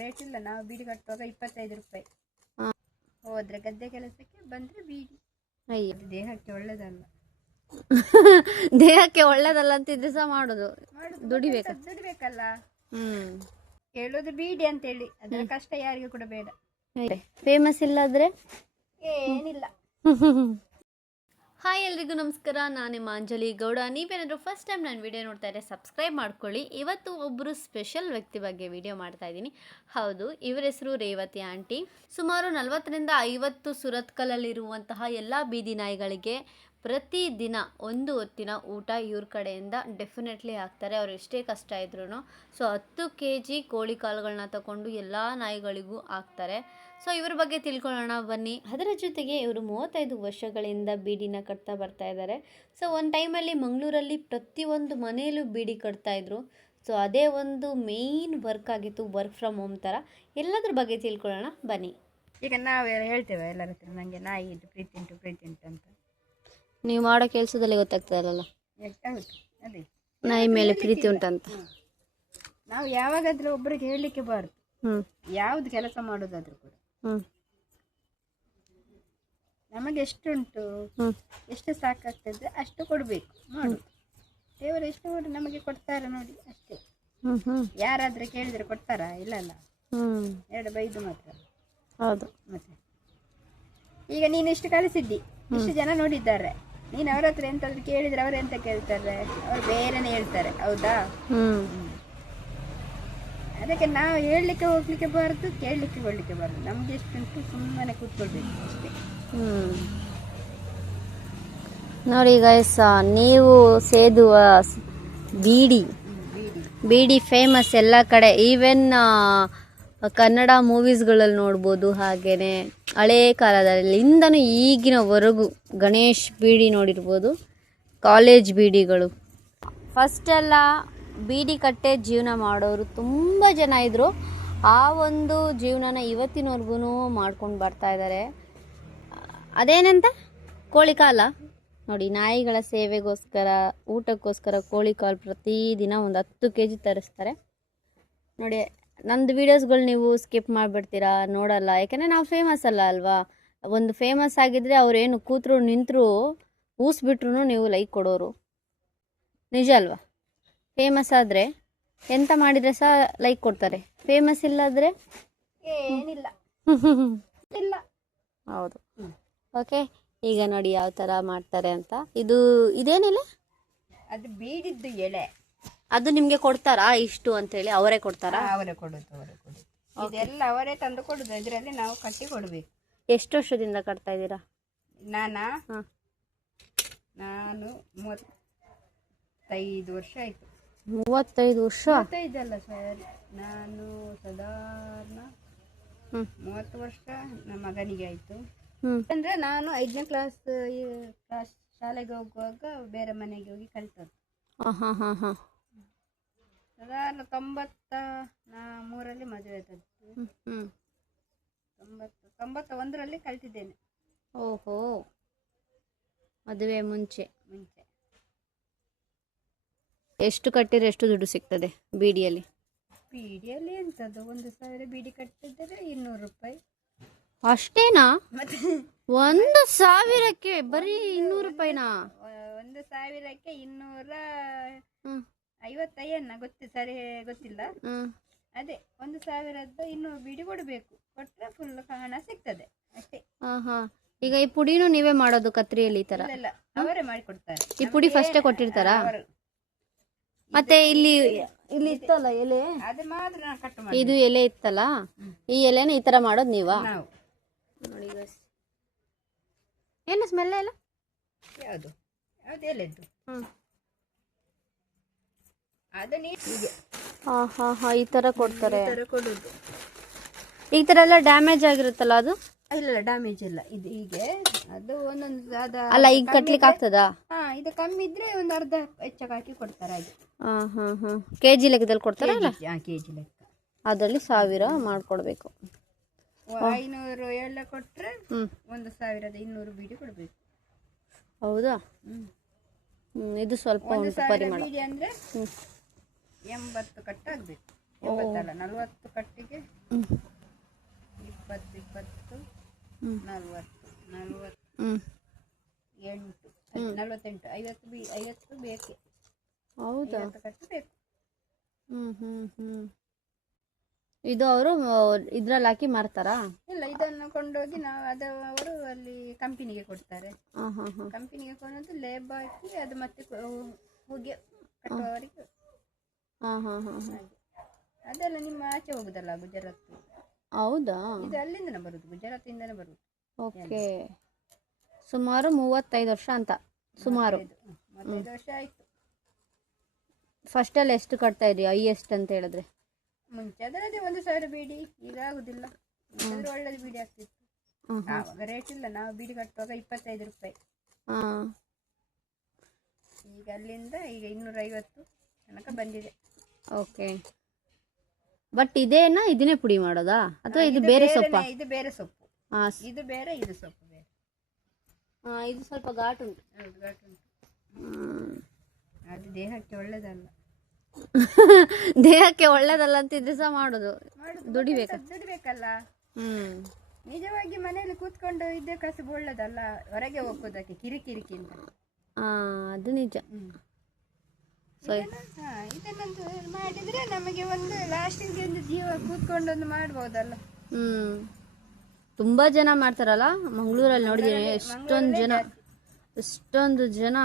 Rate ಇಲ್ಲ. ನಾವು ಬೀಡಿ ಕಟ್ಟುವಾಗ 25 ರೂಪಾಯಿ. ಹೋದ್ರೆ ಗದ್ದೆ ಕೆಲಸಕ್ಕೆ, ಬಂದ್ರೆ ಬೀಡಿ. ಅಯ್ಯೋ, ದೇಹಕ್ಕೆ ಒಳ್ಳೇದಲ್ಲ. ದೇಹಕ್ಕೆ ಒಳ್ಳೇದಲ್ಲ ಅಂತಿದ್ರೆ ಸಹ ಮಾಡುದು, ದುಡಿಬೇಕಲ್ಲ. ಹೇಳೋದು ಬೀಡಿ ಅಂತೇಳಿ, ಅದರ ಕಷ್ಟ ಯಾರಿಗೂ ಕೂಡ ಬೇಡ. ಫೇಮಸ್ ಇಲ್ಲಾದ್ರೆ ಏನಿಲ್ಲ. ಹಾಯ್, ಎಲ್ರಿಗೂ ನಮಸ್ಕಾರ. ನಾನು ಅಂಜಲಿ ಗೌಡ. ನೀವೇನಾದರೂ ಫಸ್ಟ್ ಟೈಮ್ ನಾನು ವಿಡಿಯೋ ನೋಡ್ತಾ ಇದ್ದರೆ ಸಬ್ಸ್ಕ್ರೈಬ್ ಮಾಡ್ಕೊಳ್ಳಿ. ಇವತ್ತು ಒಬ್ಬರು ಸ್ಪೆಷಲ್ ವ್ಯಕ್ತಿ ಬಗ್ಗೆ ವಿಡಿಯೋ ಮಾಡ್ತಾ ಇದ್ದೀನಿ. ಹೌದು, ಇವರ ಹೆಸರು ರೇವತಿ ಆಂಟಿ. ಸುಮಾರು 40ರಿಂದ 50 ಸುರತ್ಕಲಲ್ಲಿರುವಂತಹ ಎಲ್ಲ ಬೀದಿ ನಾಯಿಗಳಿಗೆ ಪ್ರತಿದಿನ ಒಂದು ಹೊತ್ತಿನ ಊಟ ಇವ್ರ ಕಡೆಯಿಂದ ಡೆಫಿನೆಟ್ಲಿ ಹಾಕ್ತಾರೆ. ಅವ್ರು ಎಷ್ಟೇ ಕಷ್ಟ ಇದ್ರೂ. ಸೊ 10 kg ಕೋಳಿ ಕಾಳುಗಳನ್ನ ತಗೊಂಡು ಎಲ್ಲ ನಾಯಿಗಳಿಗೂ ಹಾಕ್ತಾರೆ. ಸೊ ಇವ್ರ ಬಗ್ಗೆ ತಿಳ್ಕೊಳ್ಳೋಣ ಬನ್ನಿ. ಅದರ ಜೊತೆಗೆ ಇವರು 35 ವರ್ಷಗಳಿಂದ ಬೀಡಿನ ಕಟ್ತಾ ಬರ್ತಾ ಇದ್ದಾರೆ. ಸೊ ಒಂದು ಟೈಮಲ್ಲಿ ಮಂಗಳೂರಲ್ಲಿ ಪ್ರತಿಯೊಂದು ಮನೆಯಲ್ಲೂ ಬೀಡಿ ಕಟ್ತಾಯಿದ್ರು. ಸೊ ಅದೇ ಒಂದು ಮೇಯ್ನ್ ವರ್ಕ್ ಆಗಿತ್ತು, ವರ್ಕ್ ಫ್ರಮ್ ಹೋಮ್ ಥರ. ಎಲ್ಲದ್ರ ಬಗ್ಗೆ ತಿಳ್ಕೊಳ್ಳೋಣ ಬನ್ನಿ. ಈಗ ನಾವು ಹೇಳ್ತೇವೆ ಎಲ್ಲರ ಹತ್ರ, ನನಗೆ ನಾಯಿ ಇದು ಪ್ರೀತಿ ಉಂಟು ಅಂತ. ನೀವು ಮಾಡೋ ಕೆಲಸದಲ್ಲಿ ಗೊತ್ತಾಗ್ತದಲ್ಲ, ಅದೇ ನಾಯಿ ಮೇಲೆ ಪ್ರೀತಿ ಉಂಟಂತ. ನಾವು ಯಾವಾಗಾದ್ರೂ ಒಬ್ಬರಿಗೆ ಹೇಳಲಿಕ್ಕೆ ಬಾರ್ದು, ಯಾವ್ದು ಕೆಲಸ ಮಾಡೋದಾದ್ರೂ ಕೂಡ. ನಮಗೆ ಎಷ್ಟುಂಟು, ಎಷ್ಟು ಸಾಕಾಗ್ತದೆ ಅಷ್ಟು ಕೊಡ್ಬೇಕು, ಮಾಡುದು. ದೇವರು ಎಷ್ಟು ಕೊಡು ನಮಗೆ ಕೊಡ್ತಾರೆ ನೋಡಿ, ಅಷ್ಟೇ. ಯಾರಾದ್ರೂ ಕೇಳಿದ್ರೆ ಕೊಡ್ತಾರಾ? ಇಲ್ಲಲ್ಲ, ಎರಡು ಬೈದು ಮಾತ್ರ. ಹೌದು. ಮತ್ತೆ ಈಗ ನೀನು ಇಷ್ಟು ಕಳಿಸಿದ್ದಿ, ಇಷ್ಟು ಜನ ನೋಡಿದ್ದಾರೆ, ನೀನು ಅವ್ರ ಹತ್ರ ಎಂತಾದ್ರು ಕೇಳಿದ್ರೆ ಅವ್ರು ಎಂತ ಕೇಳ್ತಾರೆ? ಅವ್ರು ಬೇರೆನೆ ಹೇಳ್ತಾರೆ, ಹೌದಾ? ಅದಕ್ಕೆ ನಾವು ಹೇಳಲಿಕ್ಕೆ ಹೋಗ್ಲಿಕ್ಕೆ ಬಾರದು, ಕೇಳಲಿಕ್ಕೆ ಕೊಡ್ಲಿಕ್ಕೆ ಬಾರದು. ನಮ್ಗೆ ಎಷ್ಟುಂಟು ಸುಮ್ಮನೆ ಕೂತ್ಕೊಳ್ಬೇಕು ಅಷ್ಟೇ. ನೋಡಿ ಗೈಸ್, ನೀವು ಸೇದುವ ಬೀಡಿ ಫೇಮಸ್ ಎಲ್ಲ ಕಡೆ. ಈವನ್ ಕನ್ನಡ ಮೂವೀಸ್ಗಳಲ್ಲಿ ನೋಡ್ಬೋದು. ಹಾಗೇನೆ ಹಳೇ ಕಾಲದಲ್ಲಿಂದನೂ ಈಗಿನವರೆಗೂ ಗಣೇಶ್ ಬೀಡಿ ನೋಡಿರ್ಬೋದು, ಕಾಲೇಜ್ ಬೀಡಿಗಳು. ಫಸ್ಟೆಲ್ಲ ಬೀಡಿ ಕಟ್ಟೆ ಜೀವನ ಮಾಡೋರು ತುಂಬ ಜನ ಇದ್ದರು. ಆ ಒಂದು ಜೀವನನ ಇವತ್ತಿನವರೆಗೂ ಮಾಡ್ಕೊಂಡು ಬರ್ತಾ ಇದ್ದಾರೆ. ಅದೇನಂತ ಕೋಳಿ ಕಾಲ ನೋಡಿ, ನಾಯಿಗಳ ಸೇವೆಗೋಸ್ಕರ, ಊಟಕ್ಕೋಸ್ಕರ ಕೋಳಿ ಕಾಲು ಪ್ರತಿದಿನ ಒಂದು 10 kg ತರಿಸ್ತಾರೆ. ನೋಡಿ, ನಮ್ಮದು ವೀಡಿಯೋಸ್ಗಳು ನೀವು ಸ್ಕಿಪ್ ಮಾಡಿಬಿಡ್ತೀರಾ, ನೋಡಲ್ಲ. ಯಾಕೆಂದರೆ ನಾವು ಫೇಮಸ್ ಅಲ್ವಾ. ಒಂದು ಫೇಮಸ್ ಆಗಿದ್ದರೆ ಅವರೇನು ಕೂತ್ರು ನಿಂತರು ಊಸ್ಬಿಟ್ರು ನೀವು ಲೈಕ್ ಕೊಡೋರು, ನಿಜ ಅಲ್ವಾ? ಫೇಮಸ್ ಆದರೆ ಎಂತ ಮಾಡಿದರೆ ಸಹ ಲೈಕ್ ಕೊಡ್ತಾರೆ. ಫೇಮಸ್ ಇಲ್ಲಾದರೆ ಏನಿಲ್ಲ. ಇಲ್ಲ. ಹೌದು. ಓಕೆ, ಈಗ ನೋಡಿ ಯಾವ ಥರ ಮಾಡ್ತಾರೆ ಅಂತ. ಇದೇನಿಲ್ಲ, ಅದು ಬೀಡಿದ್ದು ಎಳೆ. ಅದು ನಿಮಗೆ ಕೊಡ್ತಾರಾ ಇಷ್ಟು ಅಂತೇಳಿ? ಅವರೇ ಕೊಡ್ತಾರಾ? ಅವರೇ ಕೊಡೋದು. ಇದೆಲ್ಲ ಅವರೇ ತಂದು ಕೊಡೋದು. ಇದರಲ್ಲಿ ನಾವು ಕಟ್ಟಿ ಕೊಡಬೇಕು. ಎಷ್ಟು ವರ್ಷದಿಂದ ಕಟ್ತಾ ಇದ್ದೀರಾ? ನಾನು 35 ವರ್ಷ ಆಯ್ತು. 35 ವರ್ಷ? 35 ಅಲ್ಲ ಸರ್, ನಾನು ಸಾಧಾರಣ 30 ವರ್ಷ ನಮ್ಮ ಮಗನಿಗೆ ಆಯ್ತು. ಅಂದ್ರೆ ನಾನು 5ನೇ ಕ್ಲಾಸ್ ಶಾಲೆಗೆ ಹೋಗುವಾಗ ಬೇರೆ ಮನೆಗೆ ಹೋಗಿ ಕಲಿತದ್ದು. ಸಾಧಾರಣ 93ರಲ್ಲಿ ಮದುವೆ ಆದದ್ದು. 91ರಲ್ಲಿ ಕಲ್ತಿದ್ದೇನೆ. ಓಹೋ, ಮದುವೆ ಮುಂಚೆ. ಎಷ್ಟು ಕಟ್ಟಿದ್ರೆ ಎಷ್ಟು ದುಡ್ಡು ಸಿಗ್ತದೆ ಬೀಡಿಯಲ್ಲಿ? ಬೀಡಿಯಲ್ಲಿ ಎಂತದ್ದು, 1000 ಬೀಡಿ ಕಟ್ಟಿದ್ರೆ 200 ರೂಪಾಯಿ. ಅಷ್ಟೇನಾ? 1000ಕ್ಕೆ ಬರೀ 200 ರೂಪಾಯಿನಾ? 1000ಕ್ಕೆ 250 ಸರಿ ಗೊತ್ತಿಲ್ಲ. ಅದೇ 1000ದ್ದು 200 ಬೀಡಿ ಕೊಡಬೇಕು. ಕೊಟ್ರೆ ಫುಲ್ ಹಣ ಸಿಗ್ತದೆ ಅಷ್ಟೇ. ಈಗ ಈ ಪುಡಿನೂ ನೀವೇ ಮಾಡೋದು ಕತ್ರಿಯಲ್ಲಿ? ಈ ತರ ಇಲ್ಲ, ಅವರೇ ಮಾಡಿ ಕೊಡ್ತಾರೆ. ಈ ಪುಡಿ ಫಸ್ಟೇ ಕೊಟ್ಟಿರ್ತಾರಾ? ಮತ್ತೆ ಇಲ್ಲಿ ಇತ್ತಲ್ಲ ಎಲೆ, ಅದು ಮಾತ್ರ ಕಟ್ ಮಾಡಿ. ಇದು ಎಲೆ ಇತ್ತಲ್ಲ, ಈ ಎಲೆನ ಈ ತರ ಮಾಡೋದು ನೀವಾ? ನೋಡಿ ಏನು ಸ್ಮೆಲ್ ಇಲ್ಲ? ಯಾವುದು ಎಲೆದ್ದು? ಅದು ಹೀಗೆ ಈ ತರ ಕೊಡ್ತಾರೆ. ಕೊಡುದು. ಈ ತರ ಎಲ್ಲ ಡ್ಯಾಮೇಜ್ ಆಗಿರುತ್ತಲ್ಲ ಅದು? ಇಲ್ಲ, ಡ್ಯಾಮೇಜ್ ಇಲ್ಲ. ಇದು ಹೀಗೆ ಅದು ಒಂದೊಂದು ಅಲ್ಲ, ಈಗ ಕಟ್ಲಿಕ್ಕೆ ಆಗ್ತದಾ? ಇದು ಕಮ್ಮಿ ಇದ್ರೆ ಒಂದು ಅರ್ಧ ಹೆಚ್ಚಾಗಿ ಹಾಕಿ ಕೊಡ್ತಾರೆ. ಹಾಗೆ ಕೆಜಿ ಲೆಕ್ಕದಲ್ಲಿ ಕೊಡ್ತಾರಲ್ಲ? ಕೆಜಿ ಲೆಕ್ಕ. ಅದರಲ್ಲಿ 1000 ಮಾಡ್ಕೊಡ್ಬೇಕು. 500 ಎಲ್ಲ ಕೊಟ್ರೆ 1200 ಬೀಡಿ ಕೊಡ್ಬೇಕು. ಹೌದಾ? ಇದು ಸ್ವಲ್ಪ ಪರಿಮಾಣ. ಬೀಡಿ ಅಂದ್ರೆ 80 ಕಟ್ಟಾಗ್ಬೇಕು. 80 ಅಲ್ಲ, 40 ಕಟ್ಟಿಗೆ ಹ್ಞೂ 20 20 ಹ್ಞೂ 40 40 ಹ್ಞೂ 8 48 50 ಬೇಕೆ. ಹೌದಾ? 50 ಕಟ್ಟು ಬೇಕು. ಹ್ಞೂ ಹ್ಞೂ ಹ್ಞೂ. ಇದು ಅವರು ಇದ್ರಲ್ಲಿ ಹಾಕಿ ಮಾರ್ತಾರಾ? ಇಲ್ಲ, ಇದನ್ನು ಕೊಂಡೋಗಿ ಅವರು ಅಲ್ಲಿ ಕಂಪನಿಗೆ ಕೊಡ್ತಾರೆ. ಹಾಂ ಹಾಂ ಹಾಂ ಕಂಪನಿಗೆ ಕೊಂಡೋದು ಲೇಬ್ ಹಾಕಿ ಅದು ಮತ್ತೆ ಹೊಗೆ ಕಟ್ಟುವವರಿಗೆ. ಹಾಂ ಹಾಂ ಹಾಂ ಹಾಂ. ಹಾಗೆ ಅದೆಲ್ಲ ನಿಮ್ಮ ಆಚೆ ಹೋಗುದಲ್ಲ, ಗುಜರಾತ್. ಹೌದಾ? ಇದು ಅಲ್ಲಿಂದನೇ ಬರುದು, ಗುಜರಾತಿಂದನೇ ಬರುದು. ಓಕೆ. ಸುಮಾರು 35 ವರ್ಷ ಅಂತ. ಸುಮಾರು 35 ವರ್ಷ ಆಯ್ತು. ಫಸ್ಟಲ್ಲಿ ಎಷ್ಟು ಕಟ್ತಾ ಇದ್ರಿ ಹೈಯೆಸ್ಟ್ ಅಂತ ಹೇಳಿದ್ರೆ? ಮುಂಚೆ ಅದರದೇ 1,000 ಬೀಡಿ. ಈಗ ಆಗುದಿಲ್ಲ. ಯಾಕಂದ್ರೆ ಒಳ್ಳೇದು ಬೀಡಿ ಆಗ್ತಿತ್ತು. ಆವಾಗ ರೇಟ್ ಇಲ್ಲ, ನಾವು ಬೀಡಿ ಕಟ್ಟುವಾಗ 25 ರೂಪಾಯಿ. ಈಗ ಅಲ್ಲಿಂದ ಈಗ 250 ತನಕ ಬಂದಿದೆ. ಓಕೆ. ಬಟ್ ಇದೇನಾ ಇದನ್ನೇ ಪುಡಿ ಮಾಡೋದಾ ಅಥವಾ ಇದು ಬೇರೆ ಸೊಪ್ಪ? ಇದು ಬೇರೆ ಸೊಪ್ಪು. ಇದು ಬೇರೆ, ಇದು ಸೊಪ್ಪು ಬೇರೆ. ಇದು ಸ್ವಲ್ಪ ಘಾಟ್ ಉಂಟು. ಹೌದು, ಘಾಟ್ ಉಂಟು. ಅದು ದೇಹಕ್ಕೆ ಒಳ್ಳೇದಲ್ಲ. ದೇಹಕ್ಕೆ ಒಳ್ಳೇದಲ್ಲ ಅಂತಿದ್ರೆ ಸಹ ಮಾಡೋದು, ದುಡಿಬೇಕಲ್ಲ. ನಿಜವಾಗಿ ಮನೆಯಲ್ಲಿ ಕೂತ್ಕೊಂಡು ಇದ್ದೇ ಕಸಬು ಒಳ್ಳೇದಲ್ಲ, ಹೊರಗೆ ಹೋಗೋದಕ್ಕೆ ಕಿರಿಕಿರಿಕಿಂತ. ಅದು ನಿಜ. ಇದನ್ನೊಂದು ಮಾಡಿದ್ರೆ ನಮಗೆ ಒಂದು ಲಾಸ್ಟಿಗೆ ಒಂದು ಜೀವ ಕೂತ್ಕೊಂಡೊಂದು ಮಾಡ್ಬೋದಲ್ಲ. ತುಂಬಾ ಜನ ಮಾಡ್ತಾರಲ್ಲ ಮಂಗಳೂರಲ್ಲಿ, ನೋಡಿದೀನಿ ಎಷ್ಟೊಂದು ಜನ.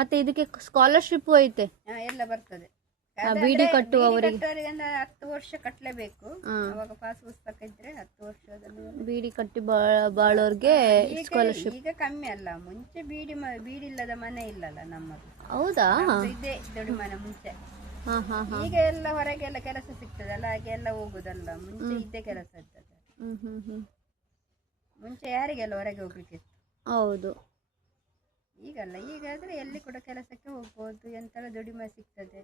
ಮತ್ತೆ ಇದಕ್ಕೆ ಸ್ಕಾಲರ್ಶಿಪ್ ಐತೆ, ಎಲ್ಲ ಬರ್ತದೆ. ಬೀಡಿ ಕಟ್ಟುವವರಿಗೆ 10 ವರ್ಷ ಕಟ್ಟಲೇಬೇಕು. ಅವಾಗ ಪಾಸ್ ಪುಸ್ತಕ ಇದ್ರೆ 10 ವರ್ಷದ ಬೀಡಿ ಕಟ್ಟಿ ಬಾಳೋರ್ಗೆ ಸ್ಕಾಲರ್ಶಿಪ್. ಈಗ ಕಮ್ಮಿ ಅಲ್ಲ, ಮುಂಚೆ ಬೀಡಿ ಇಲ್ಲದ ಮನೆ ಇಲ್ಲಲ್ಲ ನಮ್ಮದು. ಹೌದಾ? ಇದೇ ದೊಡ್ಡ ಮನೆ ಮುಂಚೆ. ಈಗ ಎಲ್ಲ ಹೊರಗೆಲ್ಲ ಕೆಲಸ ಸಿಗ್ತದಲ್ಲ, ಹಾಗೆ ಎಲ್ಲ ಹೋಗುದಲ್ಲ. ಮುಂಚೆ ಇದ್ದೇ ಕೆಲಸ ಇರ್ತದೆ. ಮುಂಚೆ ಯಾರಿಗೆಲ್ಲ ಹೊರಗೆ ಹೋಗ್ಲಿಕ್ಕೆ. ಹೌದು. ಈಗಲ್ಲ, ಈಗಾದ್ರೆ ಎಲ್ಲಿ ಕೂಡ ಕೆಲಸಕ್ಕೆ ಹೋಗ್ಬೋದು, ಎಂತೆಲ್ಲ ದುಡಿಮೆ ಸಿಗ್ತದೆ.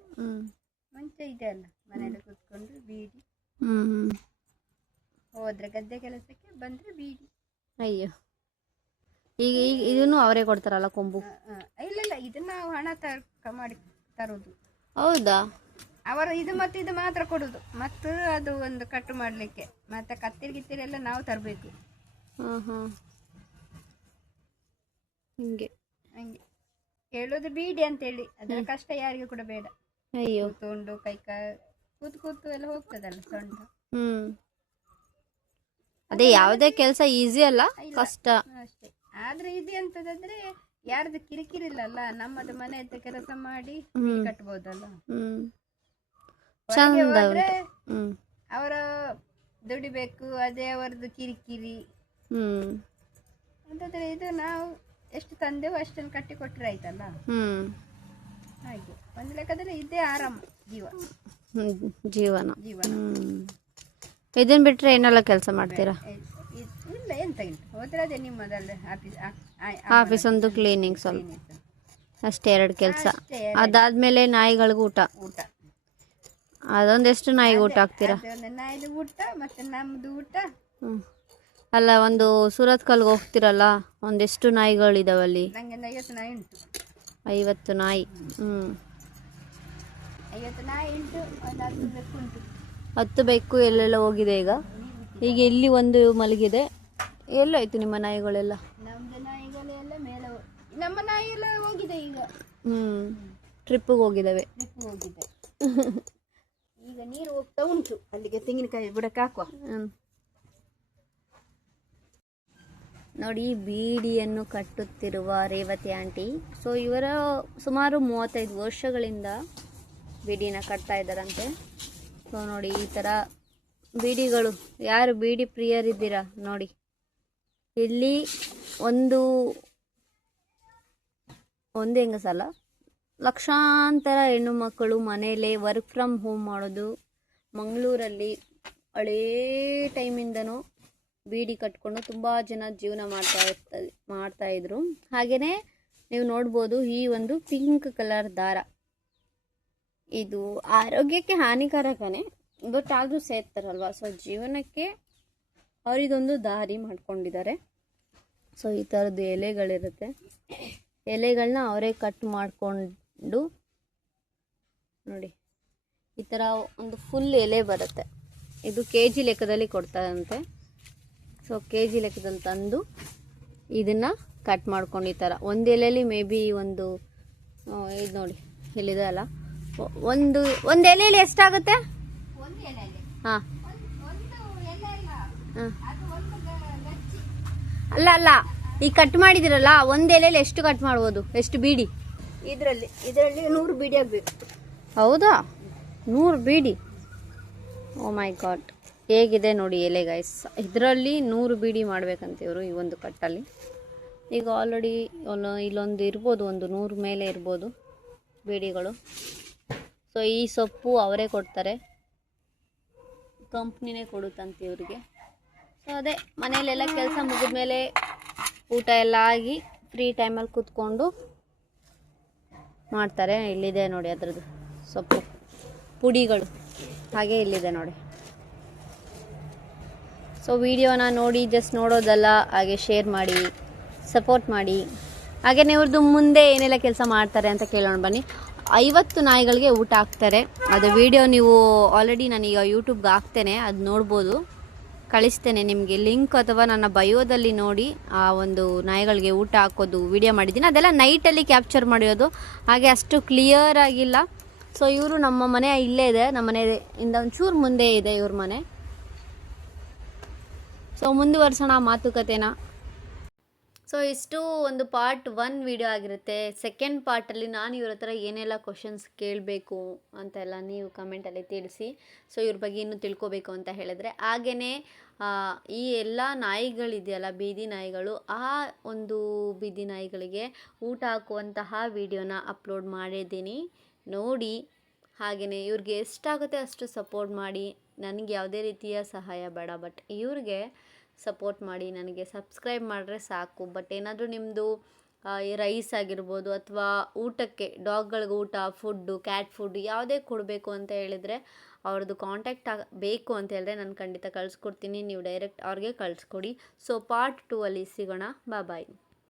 ಮುಂಚೆ ಇದೆ ಅಲ್ಲ, ಮನೇಲಿ ಕೂತ್ಕೊಂಡು ಬೀಡಿ, ಹೋದ್ರೆ ಗದ್ದೆ ಕೆಲಸಕ್ಕೆ, ಬಂದ್ರೆ ಬೀಡಿ. ಅಯ್ಯೋ, ಈಗ ಇದನ್ನು ಅವರೇ ಕೊಡ್ತಾರಲ್ಲ ಕೊಂಬು? ಇಲ್ಲ, ಇದನ್ನ ನಾವು ಹಣ ಮಾಡಿ ತರುದು. ಹೌದಾ? ಅವರು ಇದು ಮತ್ತೆ ಇದು ಮಾತ್ರ ಕೊಡುದು, ಮತ್ತು ಅದು ಒಂದು ಕಟ್ಟು ಮಾಡ್ಲಿಕ್ಕೆ. ಮತ್ತೆ ಕತ್ತಿರಿ ಗಿತ್ತಿರಿ ಎಲ್ಲ ನಾವು ತರಬೇಕು. ಹಿಂಗೆ ಹಂಗೆ ಹೇಳೋದು ಬೀಡಿ ಅಂತೇಳಿ. ಅದರ ಕಷ್ಟ ಯಾರಿಗೂ ಕೂಡ ಬೇಡ. ಅಯ್ಯೋ, ತೊಂಡು ಕೈ ಕೂತು ಎಲ್ಲ ಹೋಗ್ತದಲ್ಲ ಸೊಂಟ. ಅದೇ ಯಾವುದೇ ಕೆಲಸ ಈಸಿ ಅಲ್ಲ, ಕಷ್ಟ ಅಷ್ಟೇ. ಆದ್ರೆ ಇದು ಎಂತದಂದ್ರೆ ಯಾರ್ದು ಕಿರಿಕಿರಿ ಇಲ್ಲಲ್ಲ, ನಮ್ಮದು ಮನೆಯದ್ದು ಕೆಲಸ ಮಾಡಿ ಕಟ್ಬೋದಲ್ಲ. ಹೋದ್ರೆ ಅವರ ದುಡಿಬೇಕು, ಅದೇ ಅವರದ್ದು ಕಿರಿಕಿರಿ. ಅಂತಂದ್ರೆ ಇದು ನಾವು ಎಷ್ಟು ತಂದೆವು ಅಷ್ಟನ್ನು ಕಟ್ಟಿ ಕೊಟ್ಟರೆ ಆಯ್ತಲ್ಲ. ಹಾಗೆ ಒಂದು ಲೆಕ್ಕದಲ್ಲಿ ಇದೇ ಆರಾಮ ಜೀವನ. ಇದನ್ ಬಿಟ್ರೆ ಏನೆಲ್ಲ ಕೆಲಸ ಮಾಡ್ತೀರಾ? ಇಲ್ಲ, ಎಂತ ಇಲ್ಲ. ಹೋದ್ರೆ ಅದೇ ನಿಮ್ಮದಲ್ಲ ಆಫೀಸ್ ಒಂದು ಕ್ಲೀನಿಂಗ್ ಸ್ವಲ್ಪ ಅಷ್ಟೇ, 2 ಕೆಲಸ. ಅದಾದ್ಮೇಲೆ ನಾಯಿಗಳಿಗೆ ಊಟ. ಅದೊಂದೆಷ್ಟು ನಾಯಿಗೆ ಊಟ ಹಾಕ್ತೀರಾ? ನಾಯಿದು ಊಟ ಮತ್ತೆ ನಮ್ದು ಊಟ. ಅಲ್ಲ, ಒಂದು ಸೂರತ್ ಕಲ್ಗೆ ಹೋಗ್ತಿರಲ್ಲ, ಒಂದೆಷ್ಟು ನಾಯಿಗಳಿದಾವಲ್ಲಿ? ನಂಗೆ 50 ನಾಯಿ ಉಂಟು. 50 ನಾಯಿ. 50 ನಾಯಿ ಉಂಟು. ಒಂದು 10 ಬೆಕ್ಕು ಉಂಟು. 10 ಬೆಕ್ಕು ಎಲ್ಲೆಲ್ಲ ಹೋಗಿದೆ ಈಗ? ಈಗ ಇಲ್ಲಿ ಒಂದು ಮಲಗಿದೆ. ಎಲ್ಲೋಯ್ತು ನಿಮ್ಮ ನಾಯಿಗಳೆಲ್ಲ? ನಮ್ದು ನಾಯಿಗಳೆಲ್ಲ ಮೇಲೆ, ನಮ್ಮ ನಾಯಿ ಎಲ್ಲ ಹೋಗಿದೆ ಈಗ. ಟ್ರಿಪ್ಪಿಗೆ ಹೋಗಿದ್ದಾವೆ. ಈಗ ನೀರು ಹೋಗ್ತಾ ಉಂಟು ಅಲ್ಲಿಗೆ, ತೆಂಗಿನಕಾಯಿ ಬುಡಕ್ಕೆ ಹಾಕುವ. ನೋಡಿ, ಬೀಡಿಯನ್ನು ಕಟ್ಟುತ್ತಿರುವ ರೇವತಿ ಆಂಟಿ. ಸೊ ಇವರ ಸುಮಾರು 35 ವರ್ಷಗಳಿಂದ ಬೀಡಿನ ಕಟ್ತಾ ಇದ್ದಾರಂತೆ. ಸೊ ನೋಡಿ, ಈ ಥರ ಬೀಡಿಗಳು, ಯಾರು ಬೀಡಿ ಪ್ರಿಯರಿದ್ದೀರಾ ನೋಡಿ, ಇಲ್ಲಿ ಒಂದು ಹೆಂಗಸಲ್ಲ, ಲಕ್ಷಾಂತರ ಹೆಣ್ಣು ಮಕ್ಕಳು ಮನೆಯಲ್ಲೇ ವರ್ಕ್ ಫ್ರಮ್ ಹೋಮ್ ಮಾಡೋದು. ಮಂಗಳೂರಲ್ಲಿ ಹಳೇ ಟೈಮಿಂದನೂ ಬೀಡಿ ಕಟ್ಕೊಂಡು ತುಂಬ ಜನ ಜೀವನ ಮಾಡ್ತಾಯಿದ್ರು. ಹಾಗೆಯೇ ನೀವು ನೋಡ್ಬೋದು, ಈ ಒಂದು ಪಿಂಕ್ ಕಲರ್ ದಾರ, ಇದು ಆರೋಗ್ಯಕ್ಕೆ ಹಾನಿಕಾರಕನೇ, ಬಟ್ ಆದರೂ ಸೇರ್ತಾರಲ್ವ. ಸೊ ಜೀವನಕ್ಕೆ ಅವರಿದೊಂದು ದಾರಿ ಮಾಡ್ಕೊಂಡಿದ್ದಾರೆ. ಸೊ ಈ ಥರದ್ದು ಎಲೆಗಳಿರುತ್ತೆ, ಎಲೆಗಳನ್ನ ಅವರೇ ಕಟ್ ಮಾಡಿಕೊಂಡು ನೋಡಿ, ಈ ಥರ ಒಂದು ಫುಲ್ ಎಲೆ ಬರುತ್ತೆ. ಇದು ಕೆ ಜಿ ಲೆಕ್ಕದಲ್ಲಿ ಕೊಡ್ತಾರಂತೆ. ಸೊ ಕೆ ಜಿ ಲೆಕ್ಕದಲ್ಲಿ ತಂದು ಇದನ್ನು ಕಟ್ ಮಾಡ್ಕೊಂಡು ಈ ಥರ ಒಂದು ಎಲೆಯಲ್ಲಿ ಮೇ ಬಿ ಒಂದು ಇದು ನೋಡಿ ಇಲ್ಲಿದೆ ಅಲ್ಲ, ಒಂದು ಎಲೆಯಲ್ಲಿ ಎಷ್ಟಾಗುತ್ತೆ? ಹಾಂ ಹಾಂ ಅಲ್ಲ ಈಗ ಕಟ್ ಮಾಡಿದಿರಲ್ಲ, ಒಂದು ಎಲೆಯಲ್ಲಿ ಎಷ್ಟು ಕಟ್ ಮಾಡ್ಬೋದು, ಎಷ್ಟು ಬೀಡಿ? ಇದರಲ್ಲಿ 100 ಬೀಡಿ ಆಗಬೇಕು. ಹೌದಾ, 100 ಬೀಡಿ? ಓ ಮೈ ಗಾಡ್, ಹೇಗಿದೆ ನೋಡಿ ಎಲೆ ಗೈಸ್. ಇದರಲ್ಲಿ 100 ಬೀಡಿ ಮಾಡ್ಬೇಕಂತ ಇವರು ಈ ಒಂದು ಕಟ್ಟಲ್ಲಿ. ಈಗ ಆಲ್ರೆಡಿ ಇಲ್ಲೊಂದು ಇರ್ಬೋದು, ಒಂದು 100 ಮೇಲೆ ಇರ್ಬೋದು ಬೀಡಿಗಳು. ಸೊ ಈ ಸೊಪ್ಪು ಅವರೇ ಕೊಡ್ತಾರೆ, ಕಂಪ್ನಿನೇ ಕೊಡುತ್ತಂತೆ ಇವ್ರಿಗೆ. ಸೊ ಅದೇ ಮನೆಯಲ್ಲೆಲ್ಲ ಕೆಲಸ ಮುಗಿದ್ಮೇಲೆ ಊಟ ಎಲ್ಲ ಆಗಿ ಫ್ರೀ ಟೈಮಲ್ಲಿ ಕೂತ್ಕೊಂಡು ಮಾಡ್ತಾರೆ. ಇಲ್ಲಿದೆ ನೋಡಿ ಅದರದ್ದು ಸೊಪ್ಪು ಪುಡಿಗಳು, ಹಾಗೆ ಇಲ್ಲಿದೆ ನೋಡಿ. ಸೊ ವಿಡಿಯೋನ ನೋಡಿ ಜಸ್ಟ್ ನೋಡೋದಲ್ಲ, ಹಾಗೆ ಶೇರ್ ಮಾಡಿ, ಸಪೋರ್ಟ್ ಮಾಡಿ. ಹಾಗೆಯೇ ಇವ್ರದ್ದು ಮುಂದೆ ಏನೆಲ್ಲ ಕೆಲಸ ಮಾಡ್ತಾರೆ ಅಂತ ಕೇಳೋಣ ಬನ್ನಿ. 50 ನಾಯಿಗಳಿಗೆ ಊಟ ಹಾಕ್ತಾರೆ. ಅದು ವಿಡಿಯೋ ನೀವು ಆಲ್ರೆಡಿ ನಾನೀಗ ಯೂಟ್ಯೂಬ್ಗೆ ಹಾಕ್ತೇನೆ, ಅದು ನೋಡ್ಬೋದು, ಕಳಿಸ್ತೇನೆ ನಿಮಗೆ ಲಿಂಕ್, ಅಥವಾ ನನ್ನ ಬಯೋದಲ್ಲಿ ನೋಡಿ ಆ ಒಂದು ನಾಯಿಗಳಿಗೆ ಊಟ ಹಾಕೋದು ವಿಡಿಯೋ ಮಾಡಿದ್ದೀನಿ. ಅದೆಲ್ಲ ನೈಟಲ್ಲಿ ಕ್ಯಾಪ್ಚರ್ ಮಾಡಿರೋದು, ಹಾಗೆ ಅಷ್ಟು ಕ್ಲಿಯರ್ ಆಗಿಲ್ಲ. ಸೊ ಇವರು ನಮ್ಮ ಮನೆ ಇಲ್ಲೇ ಇದೆ, ನಮ್ಮ ಮನೆಯಿಂದ ಒಂಚೂರು ಮುಂದೆ ಇದೆ ಇವ್ರ ಮನೆ. ಸೊ ಮುಂದುವರ್ಸೋಣ ಮಾತುಕತೆನ. ಸೊ ಇಷ್ಟು ಒಂದು ಪಾರ್ಟ್ 1 ವಿಡಿಯೋ ಆಗಿರುತ್ತೆ. ಸೆಕೆಂಡ್ ಪಾರ್ಟಲ್ಲಿ ನಾನು ಇವ್ರ ಹತ್ರ ಏನೆಲ್ಲ ಕ್ವಶನ್ಸ್ ಕೇಳಬೇಕು ಅಂತೆಲ್ಲ ನೀವು ಕಮೆಂಟಲ್ಲಿ ತಿಳಿಸಿ. ಸೊ ಇವ್ರ ಬಗ್ಗೆ ಇನ್ನೂ ತಿಳ್ಕೊಬೇಕು ಅಂತ ಹೇಳಿದ್ರೆ, ಹಾಗೆಯೇ ಈ ಎಲ್ಲ ನಾಯಿಗಳಿದೆಯಲ್ಲ, ಬೀದಿ ನಾಯಿಗಳು, ಆ ಒಂದು ಬೀದಿ ನಾಯಿಗಳಿಗೆ ಊಟ ಹಾಕುವಂತಹ ವಿಡಿಯೋನ ಅಪ್ಲೋಡ್ ಮಾಡಿದ್ದೀನಿ, ನೋಡಿ. ಹಾಗೆಯೇ ಇವ್ರಿಗೆ ಎಷ್ಟಾಗುತ್ತೆ ಅಷ್ಟು ಸಪೋರ್ಟ್ ಮಾಡಿ. ನನಗೆ ಯಾವುದೇ ರೀತಿಯ ಸಹಾಯ ಬೇಡ, ಬಟ್ ಇವ್ರಿಗೆ ಸಪೋರ್ಟ್ ಮಾಡಿ. ನನಗೆ ಸಬ್ಸ್ಕ್ರೈಬ್ ಮಾಡಿದ್ರೆ ಸಾಕು. ಬಟ್ ಏನಾದರೂ ನಿಮ್ಮದು ರೈಸ್ ಆಗಿರ್ಬೋದು, ಅಥವಾ ಊಟಕ್ಕೆ ಡಾಗ್ಗಳಿಗೆ ಊಟ, ಫುಡ್ಡು, ಕ್ಯಾಟ್ ಫುಡ್ ಯಾವುದೇ ಕೊಡಬೇಕು ಅಂತ ಹೇಳಿದರೆ, ಅವ್ರದ್ದು ಕಾಂಟ್ಯಾಕ್ಟ್ ಬೇಕು ಅಂತ ಹೇಳಿದ್ರೆ ನಾನು ಖಂಡಿತ ಕಳಿಸ್ಕೊಡ್ತೀನಿ. ನೀವು ಡೈರೆಕ್ಟ್ ಅವ್ರಿಗೆ ಕಳಿಸ್ಕೊಡಿ. ಸೊ ಪಾರ್ಟ್ 2 ಅಲ್ಲಿ ಸಿಗೋಣ. ಬಾಯ್.